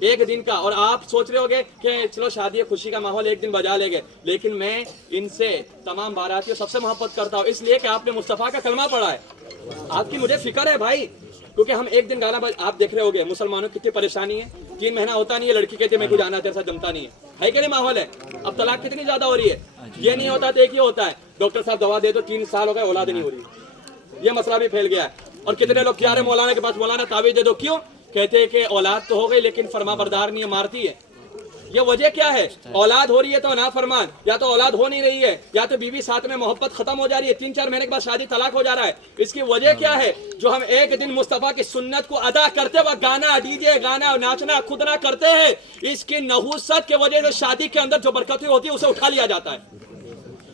ایک دن کا. اور آپ سوچ رہے ہوگے کہ چلو شادی خوشی کا ماحول ایک دن بجا لے گے, لیکن میں ان سے تمام باراتیوں سب سے محبت کرتا ہوں, اس لیے کہ آپ نے مصطفیٰ کا کلمہ پڑھا ہے. آپ کی مجھے فکر ہے بھائی, کیونکہ ہم ایک دن گانا آپ دیکھ رہے ہوگے مسلمانوں کی کتنی پریشانی ہے. 3 مہینہ ہوتا نہیں ہے, لڑکی کہتے میں کو جانا تیرے ساتھ جمتا نہیں ہے کہ نہیں ماحول ہے. اب طلاق کتنی زیادہ ہو رہی ہے, یہ نہیں ہوتا تو ایک ہی ہوتا ہے, ڈاکٹر صاحب دوا دے دو 3 سال ہو گئے اولاد نہیں ہو رہی. یہ مسئلہ بھی پھیل گیا ہے. اور کتنے لوگ کیا رہے مولانا کے پاس, مولانا تعویذ دے دو, کیوں کہتے ہیں کہ اولاد تو ہو گئی لیکن فرما بردار نہیں ہے, مارتی ہے. یہ وجہ کیا ہے؟ اولاد ہو رہی ہے تو نافرمان, یا تو اولاد ہو نہیں رہی ہے, یا تو بیوی ساتھ میں محبت ختم ہو جا رہی ہے, 3-4 مہینے کے بعد شادی طلاق ہو جا رہا ہے. اس کی وجہ کیا ہے؟ جو ہم ایک دن مصطفیٰ کی سنت کو ادا کرتے وقت گانا ڈی جے گانا ناچنا کودنا کرتے ہیں, اس کی نحوست کی وجہ سے شادی کے اندر جو برکتیں ہوتی ہے اسے اٹھا لیا جاتا ہے.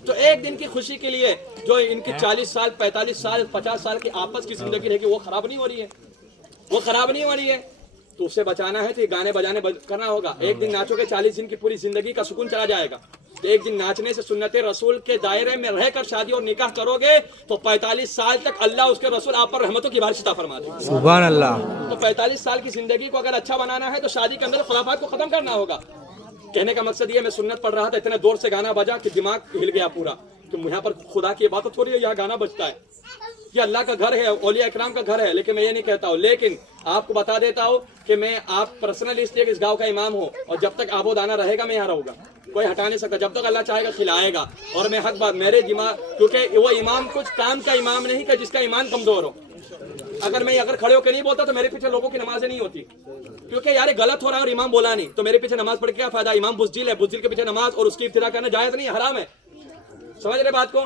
تو ایک دن کی خوشی کے لیے جو ان کی 40 سال 45 سال 50 سال کی آپس کی زندگی رہے گی وہ خراب نہیں ہو رہی ہے, وہ خراب نہیں ہو رہی ہے. تو اسے بچانا ہے تو یہ گانے بجانے کرنا ہوگا. ایک دن ناچو گے 40 دن کی پوری زندگی کا سکون چلا جائے گا. تو ایک دن ناچنے سے سنت رسول کے دائرے میں رہ کر شادی اور نکاح کرو گے تو 45 سال تک اللہ اس کے رسول آپ پر رحمتوں کی بارش عطا فرما دے. سبحان اللہ. تو 45 سال کی زندگی کو اگر اچھا بنانا ہے تو شادی کے اندر خرافات کو ختم کرنا ہوگا. کہنے کا مقصد یہ, میں سنت پڑھ رہا تھا, اتنے دور سے گانا بجا کہ دماغ ہل گیا پورا, کہ یہاں پر خدا کی عبادت ہو رہی ہے, یہاں گانا بجتا ہے. یہ اللہ کا گھر ہے, اولیاء اکرام کا گھر ہے, لیکن میں یہ نہیں کہتا ہوں. لیکن آپ کو بتا دیتا ہوں کہ میں آپ پرسنلی اس لیے کہ اس گاؤں کا امام ہوں, اور جب تک آب و دانہ رہے گا میں یہاں رہوں گا, کوئی ہٹا نہیں سکتا. جب تک اللہ چاہے گا کھلائے گا. اور میں حق بات میرے دماغ, کیونکہ وہ امام کچھ کام کا امام نہیں کہ جس کا ایمان کمزور ہو. اگر کھڑے ہو کے نہیں بولتا تو میرے پیچھے لوگوں کی نمازیں نہیں ہوتی, کیونکہ یار غلط ہو رہا ہے اور امام بولا نہیں تو میرے پیچھے نماز پڑھ کے کیا فائدہ. امام بزدل ہے, بزدل کے پیچھے نماز اور اس کی ابتدا کرنا جائز نہیں, حرام ہے. سمجھ رہے بات کو؟